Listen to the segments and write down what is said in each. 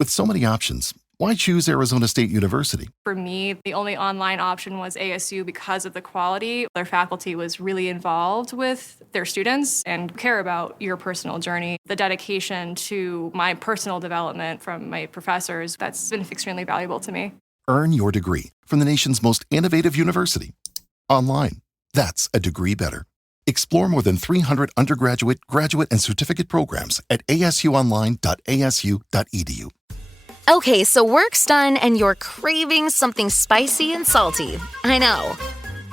With so many options, why choose Arizona State University? For me, the only online option was ASU because of the quality. Their faculty was really involved with their students and care about your personal journey. The dedication to my personal development from my professors, that's been extremely valuable to me. Earn your degree from the nation's most innovative university. Online. That's a degree better. Explore more than 300 undergraduate, graduate, and certificate programs at asuonline.asu.edu. Okay, so work's done and you're craving something spicy and salty. I know.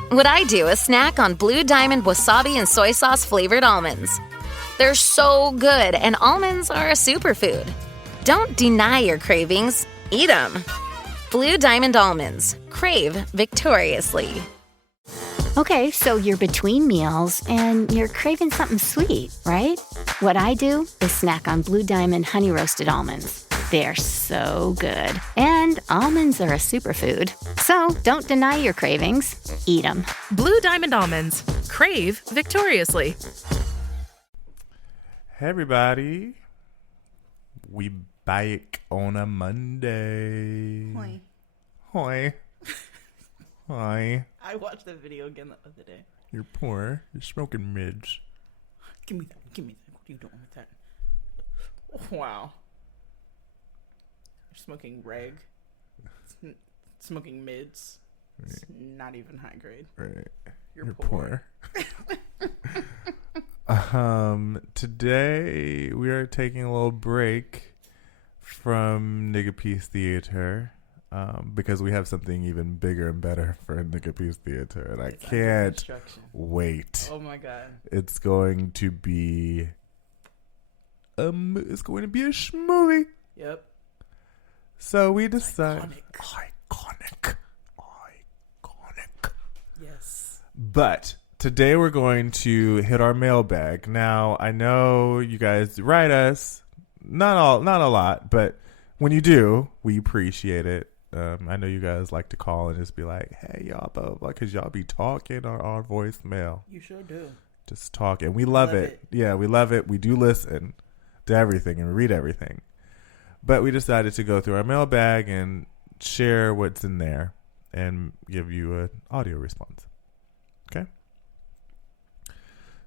What I do is snack on Blue Diamond wasabi and soy sauce flavored almonds. They're so good, and almonds are a superfood. Don't deny your cravings. Eat them. Blue Diamond almonds. Crave victoriously. Okay, so you're between meals and you're craving something sweet, right? What I do is snack on Blue Diamond honey roasted almonds. They're so good. And almonds are a superfood. So don't deny your cravings. Eat them. Blue Diamond almonds. Crave victoriously. Hey everybody. We back on a Monday. Hoi. Hoi. Hi. I watched that video again the other day. You're poor. You're smoking mids. Give me that. Give me that. What are you doing with that? Wow. You're smoking reg. Smoking mids. It's not even high grade. Right. You're poor. Today we are taking a little break from Nigga Peace Theater. Because we have something even bigger and better for Nigga Peace Theater, and I can't wait. Oh my god! It's going to be a schmovie. Yep. So we decided iconic. Yes. But today we're going to hit our mailbag. Now I know you guys write us, not a lot, but when you do, we appreciate it. I know you guys like to call and just be like, hey, y'all, blah, blah, blah, because y'all be talking on our voicemail. You sure do. Just talking. We love it. Yeah, we love it. We do listen to everything and read everything. But we decided to go through our mailbag and share what's in there and give you an audio response. Okay?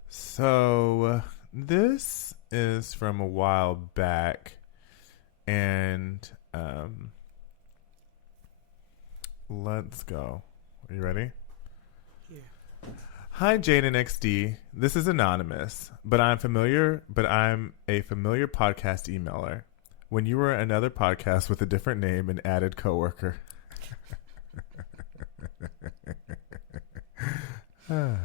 So this is from a while back, and let's go. Are you ready? Yeah. Hi, Jane and XD. This is anonymous, but I'm a familiar podcast emailer. When you were another podcast with a different name and added coworker. I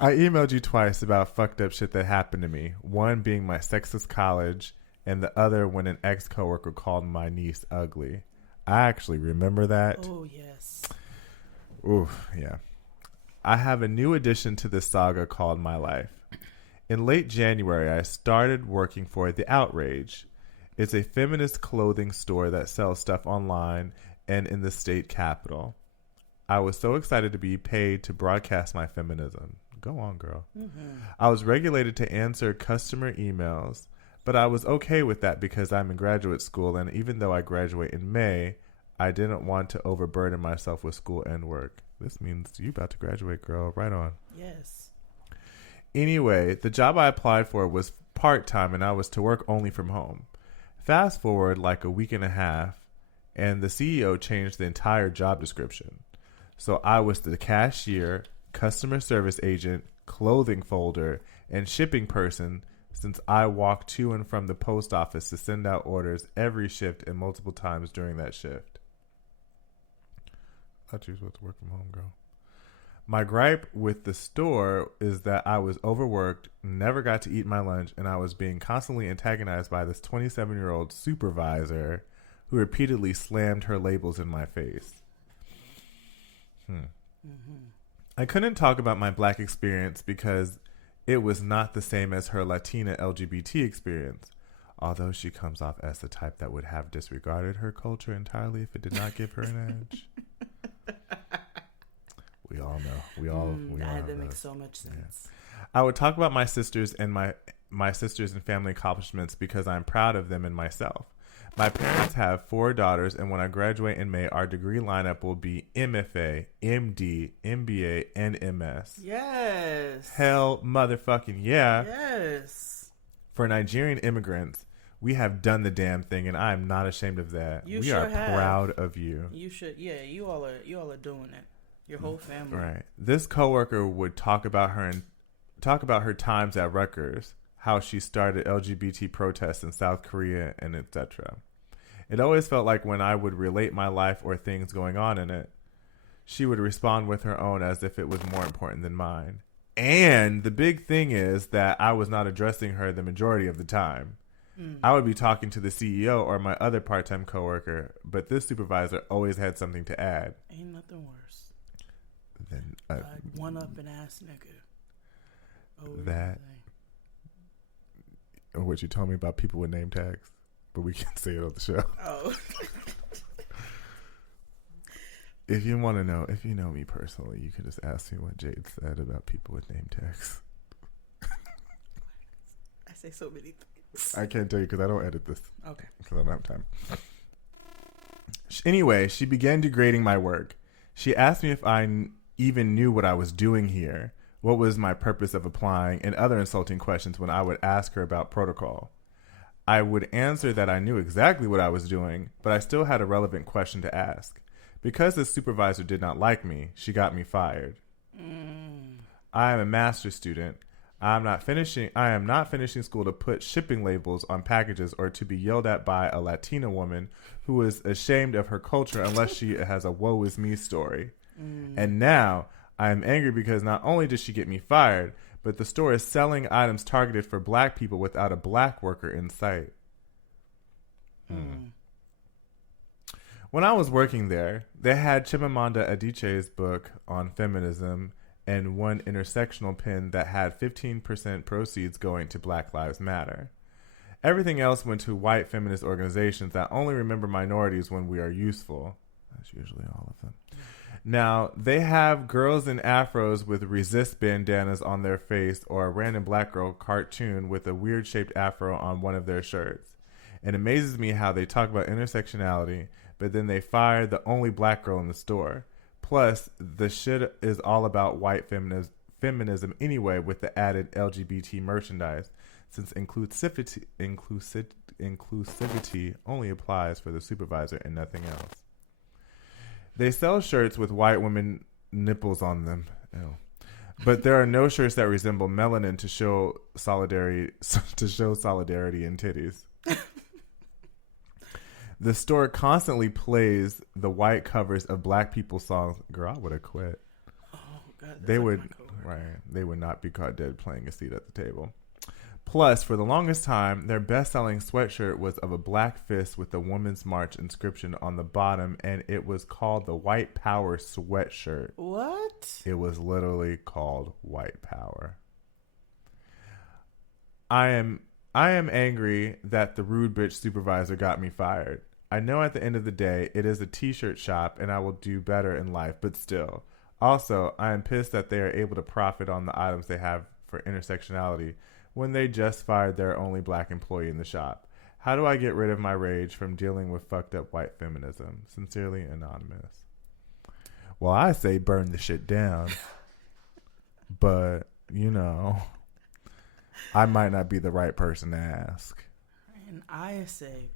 emailed you twice about fucked up shit that happened to me. One being my sexist college, and the other when an ex-coworker called my niece ugly. I actually remember that. Oh, yes. Oof, yeah. I have a new addition to this saga called my life. In late January, I started working for The Outrage. It's a feminist clothing store that sells stuff online and in the state capital. I was so excited to be paid to broadcast my feminism. Go on, girl. Mm-hmm. I was regulated to answer customer emails, but I was okay with that because I'm in graduate school, and even though I graduate in May, I didn't want to overburden myself with school and work. This means you about to graduate, girl. Right on. Yes. Anyway, the job I applied for was part-time, and I was to work only from home. Fast forward like a week and a half, and the CEO changed the entire job description. So I was the cashier, customer service agent, clothing folder, and shipping person, since I walked to and from the post office to send out orders every shift and multiple times during that shift. I thought you were supposed to work from home, girl. My gripe with the store is that I was overworked, never got to eat my lunch, and I was being constantly antagonized by this 27-year-old supervisor who repeatedly slammed her labels in my face. I couldn't talk about my black experience because it was not the same as her Latina LGBT experience, although she comes off as the type that would have disregarded her culture entirely if it did not give her an edge. We all know. We all that makes so much sense. Yeah. I would talk about my sisters and my sisters and family accomplishments because I'm proud of them and myself. My parents have 4 daughters, and when I graduate in May, our degree lineup will be MFA, MD, MBA, and MS. Yes. Hell motherfucking yeah. Yes. For Nigerian immigrants, we have done the damn thing, and I am not ashamed of that. We are proud of you. You should. Yeah, you all are doing it. Your whole family. Right. This coworker would talk about her times at Rutgers, how she started LGBT protests in South Korea, and etc. It always felt like when I would relate my life or things going on in it, she would respond with her own as if it was more important than mine. And the big thing is that I was not addressing her the majority of the time. I would be talking to the CEO or my other part-time coworker, but this supervisor always had something to add. Ain't nothing worse Then one up and ass nigga. Oh, that. What you told me about people with name tags, but we can't say it on the show. Oh. If you want to know, if you know me personally, you can just ask me what Jade said about people with name tags. I say so many things. I can't tell you because I don't edit this. Okay. Because I don't have time. Anyway, she began degrading my work. She asked me if I even knew what I was doing here, what was my purpose of applying, and other insulting questions when I would ask her about protocol. I would answer that I knew exactly what I was doing, but I still had a relevant question to ask. Because the supervisor did not like me, she got me fired. I am a master's student. I am not finishing school to put shipping labels on packages or to be yelled at by a Latina woman who is ashamed of her culture unless she has a woe is me story. And now I am angry because not only did she get me fired, but the store is selling items targeted for black people without a black worker in sight. When I was working there, they had Chimamanda Adichie's book on feminism and one intersectional pin that had 15% proceeds going to Black Lives Matter. Everything else went to white feminist organizations that only remember minorities when we are useful. That's usually all of them. Now, they have girls in afros with resist bandanas on their face or a random black girl cartoon with a weird-shaped afro on one of their shirts. It amazes me how they talk about intersectionality, but then they fire the only black girl in the store. Plus, the shit is all about white feminism anyway with the added LGBT merchandise, since inclusivity only applies for the supervisor and nothing else. They sell shirts with white women nipples on them. Ew. But there are no shirts that resemble melanin to show solidarity and titties. The store constantly plays the white covers of black people songs. Girl, I would have quit. Oh God, They would not be caught dead playing a seat at the table. Plus, for the longest time, their best-selling sweatshirt was of a black fist with the Women's March inscription on the bottom, and it was called the White Power sweatshirt. What? It was literally called White Power. I am angry that the rude bitch supervisor got me fired. I know at the end of the day, it is a t-shirt shop and I will do better in life, but still. Also, I am pissed that they are able to profit on the items they have for intersectionality when they just fired their only black employee in the shop. How do I get rid of my rage from dealing with fucked up white feminism? Sincerely, Anonymous. Well, I say burn the shit down. But, you know, I might not be the right person to ask. And I say,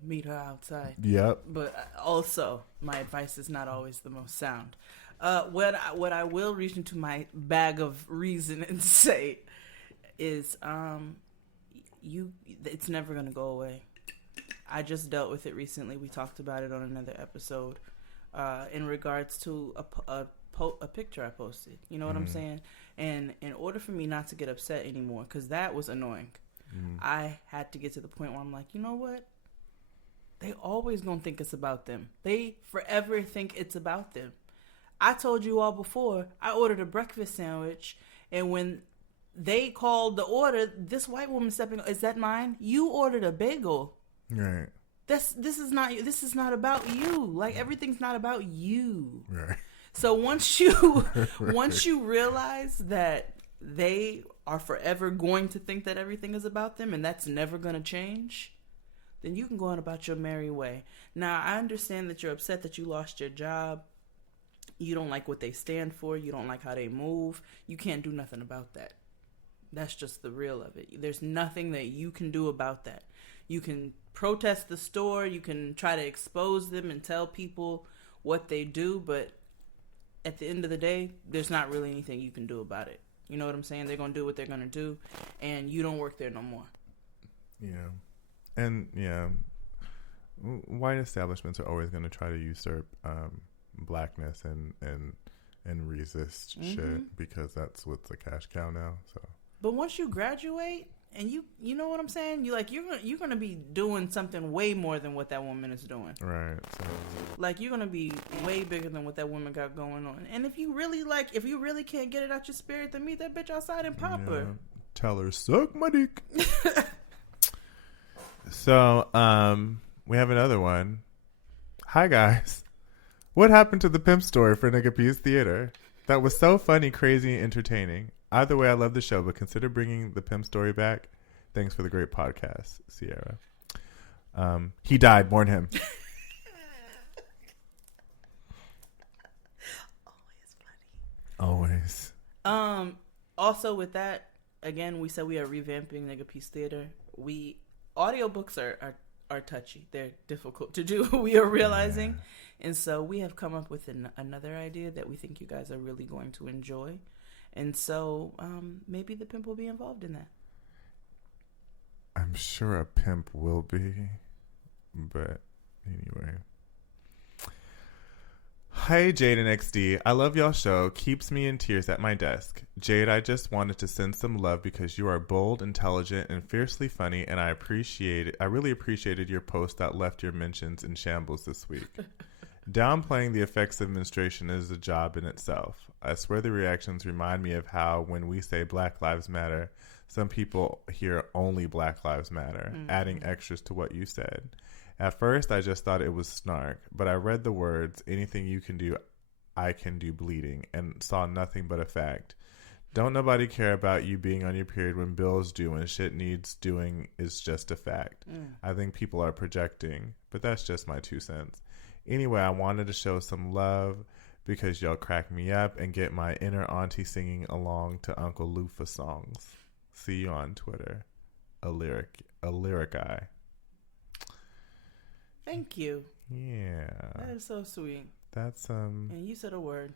meet her outside. Yep. But also, my advice is not always the most sound. What I will reach into my bag of reason and say is, it's never gonna go away. I just dealt with it recently. We talked about it on another episode, in regards to a picture I posted. You know what I'm saying? And in order for me not to get upset anymore, because that was annoying, I had to get to the point where I'm like, you know what? They always gonna think it's about them. They forever think it's about them. I told you all before, I ordered a breakfast sandwich, and when they called the order, this white woman stepping, is that mine? You ordered a bagel. Right. This is not about you. Like, everything's not about you. Right. So once you realize that they are forever going to think that everything is about them and that's never going to change, then you can go on about your merry way. Now, I understand that you're upset that you lost your job. You don't like what they stand for. You don't like how they move. You can't do nothing about that. That's just the real of it. There's nothing that you can do about that. You can protest the store. You can try to expose them and tell people what they do. But at the end of the day, there's not really anything you can do about it. You know what I'm saying? They're going to do what they're going to do. And you don't work there no more. Yeah. And, yeah, white establishments are always going to try to usurp blackness and resist shit because that's what's a cash cow now. So, but once you graduate and you know what I'm saying, you're gonna be doing something way more than what that woman is doing. Right. So. Like you're gonna be way bigger than what that woman got going on. And if you really can't get it out your spirit, then meet that bitch outside and pop her. Tell her suck my dick. So, we have another one. Hi guys. What happened to the pimp story for Nigga Peace Theater? That was so funny, crazy, and entertaining. Either way, I love the show, but consider bringing the pimp story back. Thanks for the great podcast, Sierra. He died. Mourn him. Always. Also with that, again, we said we are revamping Nigga Peace Theater. Audiobooks are touchy. They're difficult to do. We are realizing. Yeah. And so we have come up with another idea that we think you guys are really going to enjoy. And so maybe the pimp will be involved in that. I'm sure a pimp will be. But anyway. Hi, Jade and XD. I love y'all show. Keeps me in tears at my desk. Jade, I just wanted to send some love because you are bold, intelligent, and fiercely funny, and I really appreciated your post that left your mentions in shambles this week. Downplaying the effects of menstruation is a job in itself. I swear the reactions remind me of how when we say Black Lives Matter, some people hear only Black Lives Matter, adding extras to what you said. At first, I just thought it was snark, but I read the words, anything you can do, I can do bleeding, and saw nothing but a fact. Don't nobody care about you being on your period when bills due and shit needs doing is just a fact. I think people are projecting, but that's just my 2 cents. Anyway, I wanted to show some love because y'all crack me up and get my inner auntie singing along to Uncle Lufa songs. See you on Twitter. A lyric eye. Thank you. Yeah. That is so sweet. That's And you said a word.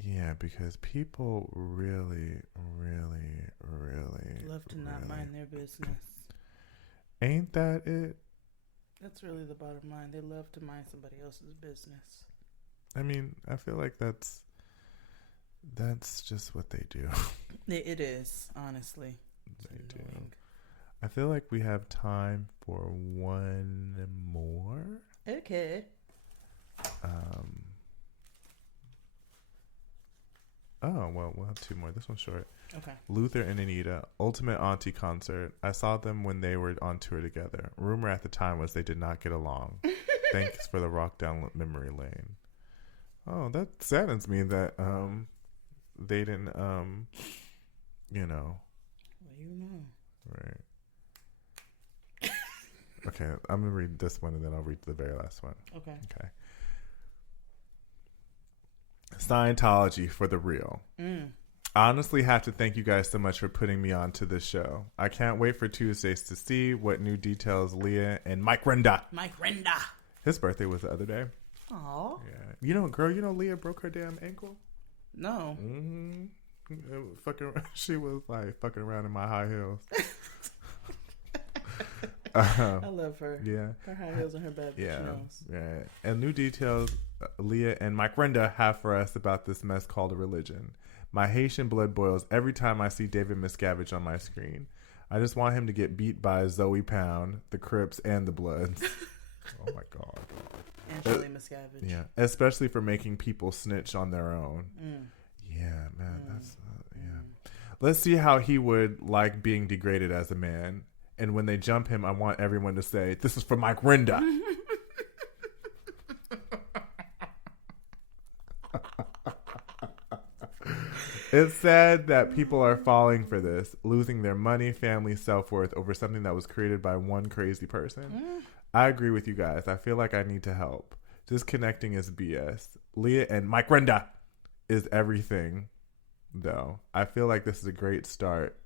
Yeah, because people really, really, really love to not mind their business. Ain't that it? That's really the bottom line. They love to mind somebody else's business. I mean, I feel like that's just what they do. It is, honestly. They do. I feel like we have time for one more. Okay. Oh, well, we'll have 2 more. This one's short. Okay. Luther and Anita, Ultimate Auntie Concert. I saw them when they were on tour together. Rumor at the time was they did not get along. Thanks for the rock down memory lane. Oh, that saddens me that they didn't you know. Well, you know. Right. Okay, I'm going to read this one and then I'll read the very last one. Okay. Scientology for the real. I honestly have to thank you guys so much for putting me on to this show. I can't wait for Tuesdays to see what new details Leah and Mike Renda. His birthday was the other day. Aw. Yeah. You know Leah broke her damn ankle? No. Mm-hmm. She was like fucking around in my high heels. I love her. Yeah. Her high heels and her bad bitch nose. Yeah. And new details Leah and Mike Renda have for us about this mess called a religion. My Haitian blood boils every time I see David Miscavige on my screen. I just want him to get beat by Zoe Pound, the Crips, and the Bloods. Oh my God. And Shirley Miscavige. Yeah. Especially for making people snitch on their own. Yeah, man. That's, yeah. Let's see how he would like being degraded as a man. And when they jump him, I want everyone to say, "This is for Mike Renda." It's sad that people are falling for this, losing their money, family, self-worth over something that was created by one crazy person. I agree with you guys. I feel like I need to help. Disconnecting is BS. Leah and Mike Renda is everything, though. I feel like this is a great start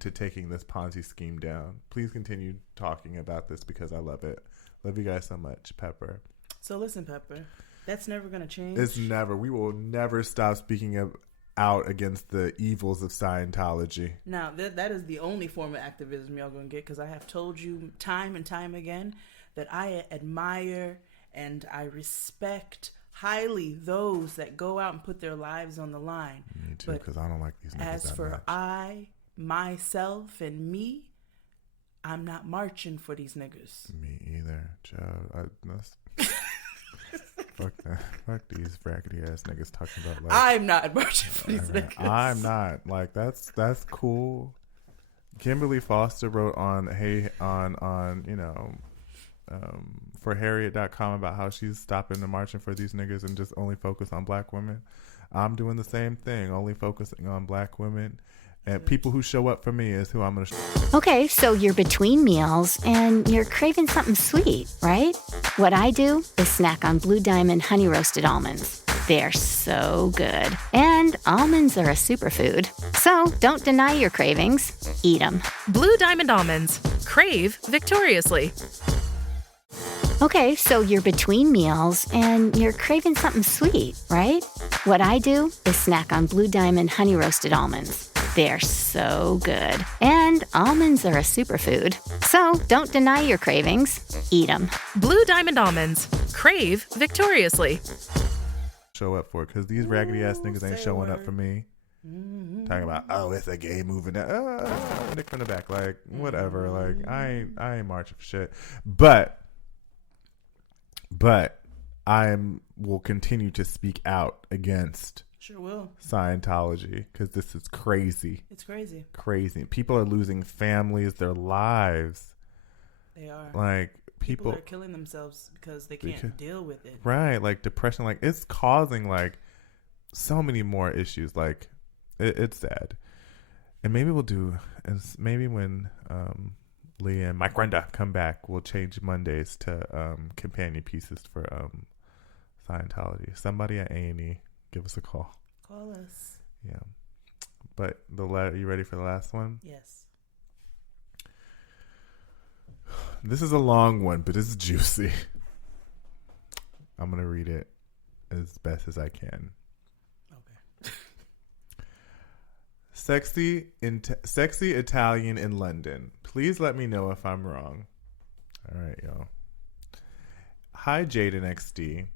to taking this Ponzi scheme down. Please continue talking about this because I love it. Love you guys so much, Pepper. So listen, Pepper, that's never going to change. It's never. We will never stop speaking out against the evils of Scientology. Now, that is the only form of activism y'all going to get, because I have told you time and time again that I admire and I respect highly those that go out and put their lives on the line. Me too, because I don't like these niggas as that for much. I, myself, and me, I'm not marching for these niggas. Me either, child. Fuck that. Fuck these raggedy ass niggas talking about like I'm not marching for these niggas. I'm not. Like that's cool. Kimberly Foster wrote on for Harriet.com about how she's stopping the marching for these niggas and just only focus on black women. I'm doing the same thing, only focusing on black women. And people who show up for me is who I'm going to Okay, so you're between meals and you're craving something sweet, right? What I do is snack on Blue Diamond honey roasted almonds. They're so good. And almonds are a superfood. So don't deny your cravings. Eat them. Blue Diamond Almonds. Crave victoriously. Okay, so you're between meals and you're craving something sweet, right? What I do is snack on Blue Diamond honey roasted almonds. They're so good. And almonds are a superfood. So don't deny your cravings. Eat them. Blue Diamond Almonds. Crave victoriously. show up for, because these raggedy ass niggas ain't showing up for me. Talking about, oh, it's a gay movement. Nick from the back, like whatever. Like I ain't marching for shit. But I will continue to speak out against Sure will. Scientology, because this is crazy. It's crazy. Crazy. People are losing families, their lives. They are. Like people are killing themselves because they can't deal with it. Right. Like depression. Like it's causing like so many more issues. Like it's sad. And maybe we'll do. And maybe when Leah and Mike Renda come back, we'll change Mondays to companion pieces for Scientology. Somebody at A&E, give us a call. Call us. Yeah. But you ready for the last one? Yes. This is a long one, but it's juicy. I'm going to read it as best as I can. Okay. Sexy Italian in London. Please let me know if I'm wrong. All right, y'all. Hi, Jaden XD.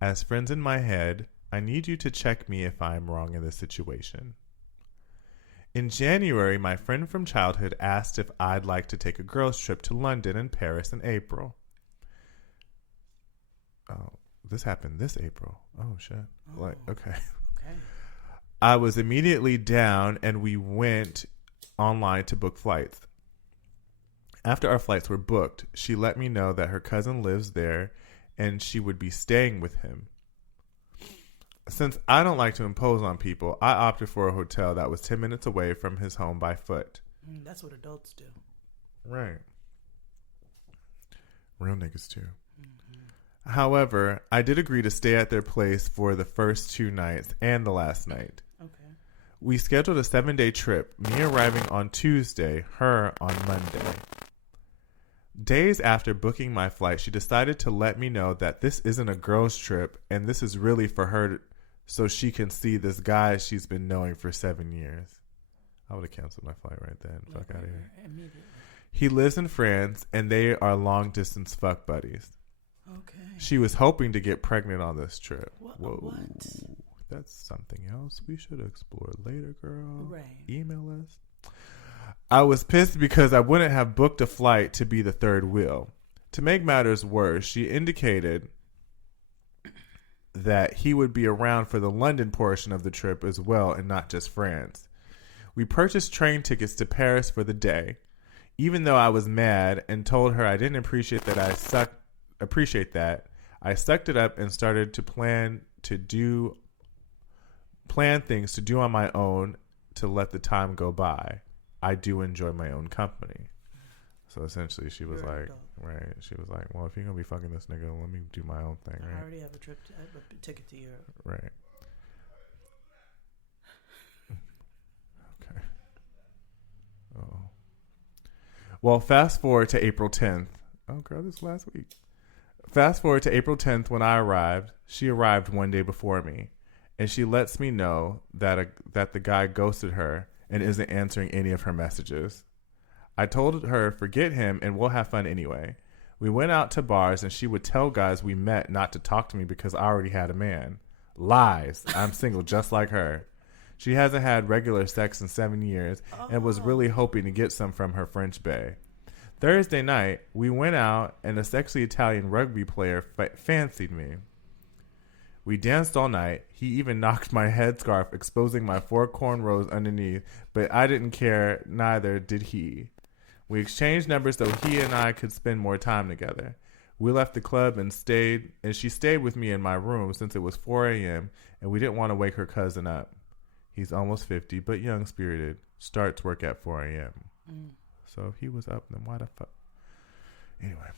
As friends in my head, I need you to check me if I'm wrong in this situation. In January, my friend from childhood asked if I'd like to take a girls' trip to London and Paris in April. Oh, this happened this April. Oh, shit. Oh, okay. Okay. I was immediately down, and we went online to book flights. After our flights were booked, she let me know that her cousin lives there and she would be staying with him. Since I don't like to impose on people, I opted for a hotel that was 10 minutes away from his home by foot. That's what adults do. Right. Real niggas too. Mm-hmm. However, I did agree to stay at their place for the first 2 nights and the last night. Okay. We scheduled a 7-day trip, me arriving on Tuesday, her on Monday. Days after booking my flight, she decided to let me know that this isn't a girls' trip and this is really for her so she can see this guy she's been knowing for 7 years. I would have canceled my flight right then. Fuck out of here. Immediately. He lives in France and they are long-distance fuck buddies. Okay. She was hoping to get pregnant on this trip. What? That's something else we should explore later, girl. Right. Email us. I was pissed because I wouldn't have booked a flight to be the third wheel. To make matters worse, she indicated that he would be around for the London portion of the trip as well and not just France. We purchased train tickets to Paris for the day, even though I was mad and told her I didn't appreciate that. I sucked it up and started to plan things to do on my own to let the time go by. I do enjoy my own company. So essentially, she was You're an like, adult. right? She was like, well, if you're gonna be fucking this nigga, let me do my own thing, I right? already have a ticket to Europe. Right. Okay. Oh. Well, fast forward to April 10th. Oh, girl, this was last week. Fast forward to April 10th when I arrived. She arrived one day before me, and she lets me know that that the guy ghosted her and isn't answering any of her messages. I told her, forget him and we'll have fun anyway. We went out to bars and she would tell guys we met not to talk to me because I already had a man. Lies. I'm single just like her. She hasn't had regular sex in 7 years and was really hoping to get some from her French bae. Thursday night, we went out and a sexy Italian rugby player fancied me. We danced all night. He even knocked my headscarf, exposing my 4 cornrows underneath, but I didn't care, neither did he. We exchanged numbers so he and I could spend more time together. We left the club and she stayed with me in my room since it was 4 a.m. and we didn't want to wake her cousin up. He's almost 50, but young-spirited. Starts work at 4 a.m. So if he was up, then why the fuck? Anyway.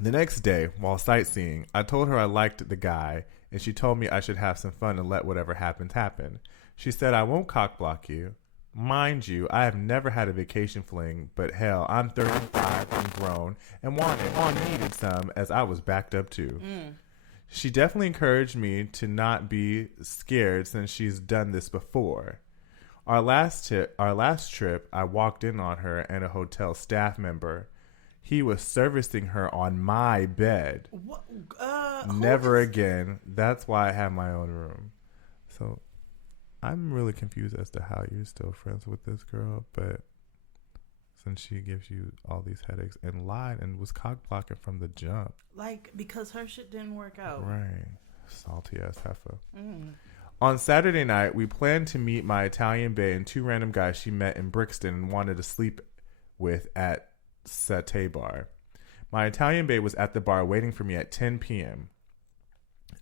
The next day, while sightseeing, I told her I liked the guy, and she told me I should have some fun and let whatever happens happen. She said, I won't cockblock you. Mind you, I have never had a vacation fling, but hell, I'm 35 and grown and needed some as I was backed up too. She definitely encouraged me to not be scared since she's done this before. Our last trip, I walked in on her and a hotel staff member. He was servicing her on my bed. What? Never again. That's why I have my own room. So I'm really confused as to how you're still friends with this girl, but since she gives you all these headaches and lied and was cock blocking from the jump. Like, because her shit didn't work out. Right. Salty ass heifer. On Saturday night, we planned to meet my Italian bae and 2 random guys she met in Brixton and wanted to sleep with at Satay Bar. My Italian bae was at the bar waiting for me at 10 p.m.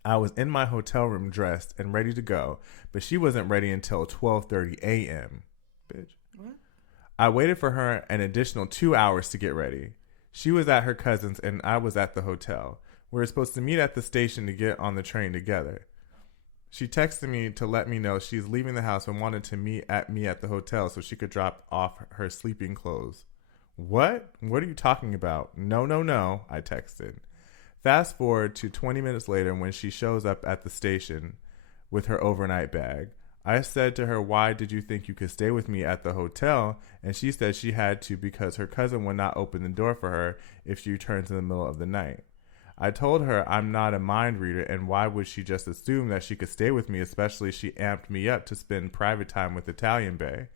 I was in my hotel room dressed and ready to go, but she wasn't ready until 12:30 a.m. Bitch. What? I waited for her an additional 2 hours to get ready. She was at her cousin's and I was at the hotel. We were supposed to meet at the station to get on the train together. She texted me to let me know she's leaving the house and wanted to meet me at the hotel so she could drop off her sleeping clothes. What? What are you talking about? No, I texted. Fast forward to 20 minutes later when she shows up at the station with her overnight bag. I said to her, why did you think you could stay with me at the hotel? And she said she had to because her cousin would not open the door for her if she returns in the middle of the night. I told her I'm not a mind reader and why would she just assume that she could stay with me, especially she amped me up to spend private time with Italian bae.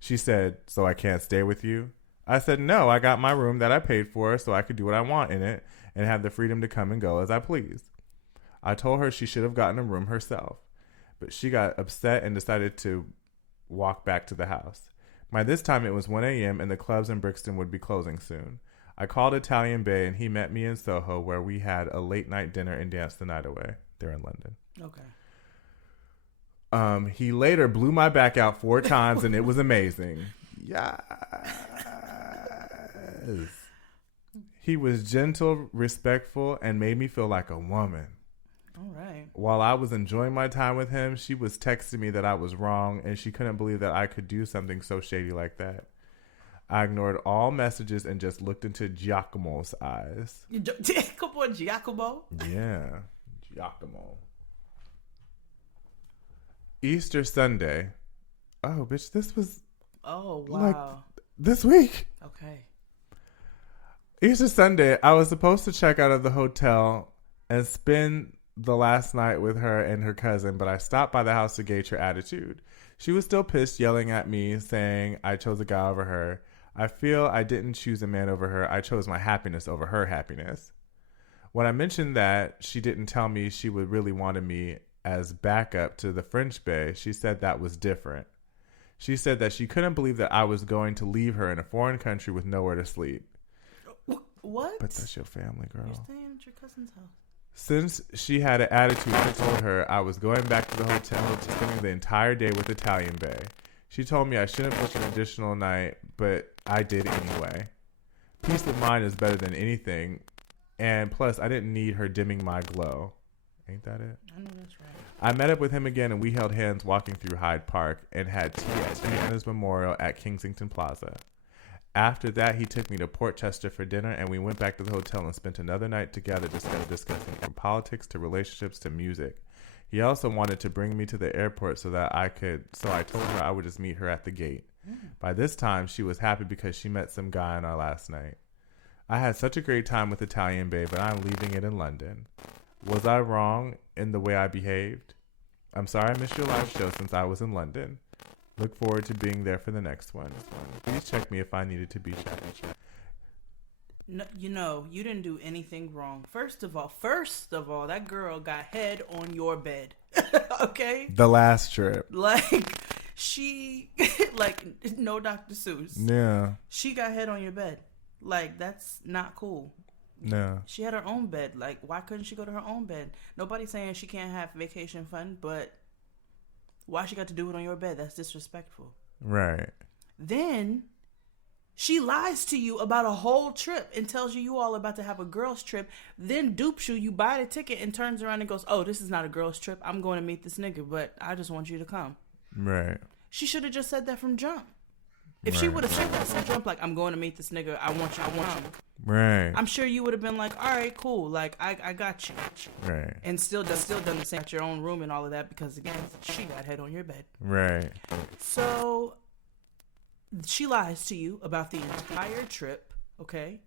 She said, so I can't stay with you? I said, no, I got my room that I paid for so I could do what I want in it and have the freedom to come and go as I please. I told her she should have gotten a room herself, but she got upset and decided to walk back to the house. By this time, it was 1 a.m. and the clubs in Brixton would be closing soon. I called Italian bae and he met me in Soho where we had a late night dinner and danced the night away. They're in London. Okay. He later blew my back out 4 times and it was amazing. Yes. He was gentle, respectful, and made me feel like a woman. All right. While I was enjoying my time with him, she was texting me that I was wrong and she couldn't believe that I could do something so shady like that. I ignored all messages and just looked into Giacomo's eyes. Come on, Giacomo. Yeah, Giacomo. Easter Sunday. Oh, bitch, this was... Oh, wow. Like, this week. Okay. Easter Sunday, I was supposed to check out of the hotel and spend the last night with her and her cousin, but I stopped by the house to gauge her attitude. She was still pissed, yelling at me, saying I chose a guy over her. I feel I didn't choose a man over her. I chose my happiness over her happiness. When I mentioned that she didn't tell me she would really wanted me as backup to the French bae, she said that was different. She said that she couldn't believe that I was going to leave her in a foreign country with nowhere to sleep. What? But that's your family, girl. You're staying at your cousin's house. Since she had an attitude, I told her I was going back to the hotel to spending the entire day with Italian bae. She told me I shouldn't book an additional night, but I did anyway. Peace of mind is better than anything. And plus, I didn't need her dimming my glow. Ain't that it? I know that's right. I met up with him again, and we held hands walking through Hyde Park and had tea at Diana's Memorial at Kensington Plaza. After that, he took me to Portchester for dinner, and we went back to the hotel and spent another night together discussing from politics to relationships to music. He also wanted to bring me to the airport so I told her I would just meet her at the gate. By this time, she was happy because she met some guy on our last night. I had such a great time with Italian Babe, but I'm leaving it in London. Was I wrong in the way I behaved? I'm sorry I missed your live show since I was in London. Look forward to being there for the next one. Please check me if I needed to be checked. No, you didn't do anything wrong. First of all, that girl got head on your bed. Okay? The last trip. Like, she, no Dr. Seuss. Yeah. She got head on your bed. Like, that's not cool. No. She had her own bed. Like, why couldn't she go to her own bed? Nobody's saying she can't have vacation fun, but why she got to do it on your bed? That's disrespectful. Right. Then she lies to you about a whole trip and tells you all about to have a girls trip, then dupes you. You buy the ticket and turns around and goes, oh, this is not a girls trip. I'm going to meet this nigga, but I just want you to come. Right. She should have just said that from jump. If she would have said that from jump, like, I'm going to meet this nigga, I want you. Right. I'm sure you would have been like, all right, cool. Like, I got you. Right. And still done the same at your own room and all of that because, again, she got head on your bed. Right. So she lies to you about the entire trip, okay?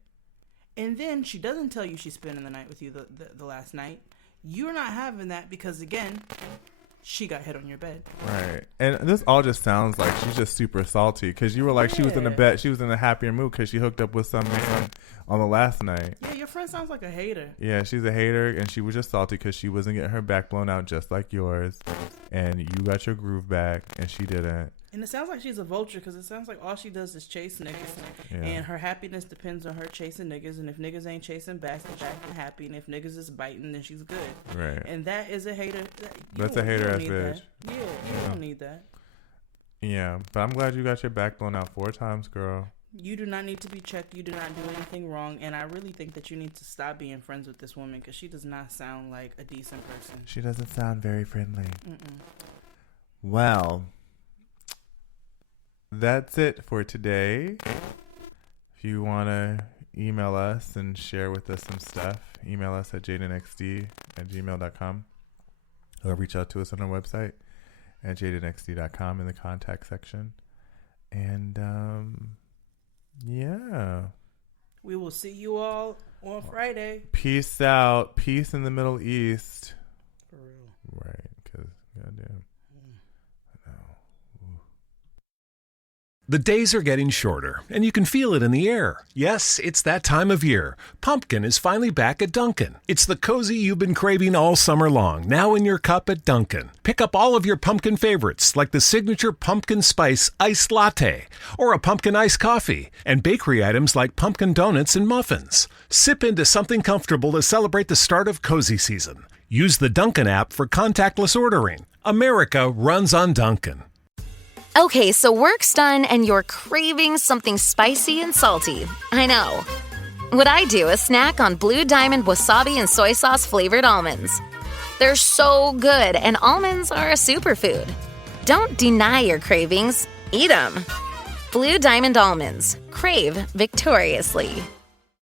And then she doesn't tell you she's spending the night with you the last night. You're not having that because, again, she got head on your bed. Right. And this all just sounds like she's just super salty because you were like, she was in a bed, she was in a happier mood because she hooked up with some man on the last night. Yeah, your friend sounds like a hater. Yeah, she's a hater and she was just salty because she wasn't getting her back blown out just like yours. And you got your groove back and she didn't. And it sounds like she's a vulture because it sounds like all she does is chase niggas. Yeah. And her happiness depends on her chasing niggas. And if niggas ain't chasing back, then she's happy. And if niggas is biting, then she's good. Right. And that is a hater. That's a hater-ass bitch. Yeah, you don't need that. Yeah, but I'm glad you got your back blown out 4 times, girl. You do not need to be checked. You do not do anything wrong. And I really think that you need to stop being friends with this woman because she does not sound like a decent person. She doesn't sound very friendly. Well, that's it for today. If you want to email us and share with us some stuff, email us at jadenxd@gmail.com or reach out to us on our website at jadenxd.com in the contact section. And, yeah. We will see you all on Friday. Peace out. Peace in the Middle East. For real. Right, because, goddamn. The days are getting shorter, and you can feel it in the air. Yes, it's that time of year. Pumpkin is finally back at Dunkin'. It's the cozy you've been craving all summer long, now in your cup at Dunkin'. Pick up all of your pumpkin favorites, like the signature pumpkin spice iced latte, or a pumpkin iced coffee, and bakery items like pumpkin donuts and muffins. Sip into something comfortable to celebrate the start of cozy season. Use the Dunkin' app for contactless ordering. America runs on Dunkin'. Okay, so work's done and you're craving something spicy and salty. I know. What I do is snack on Blue Diamond wasabi and soy sauce flavored almonds. They're so good, and almonds are a superfood. Don't deny your cravings, eat them. Blue Diamond almonds. Crave victoriously.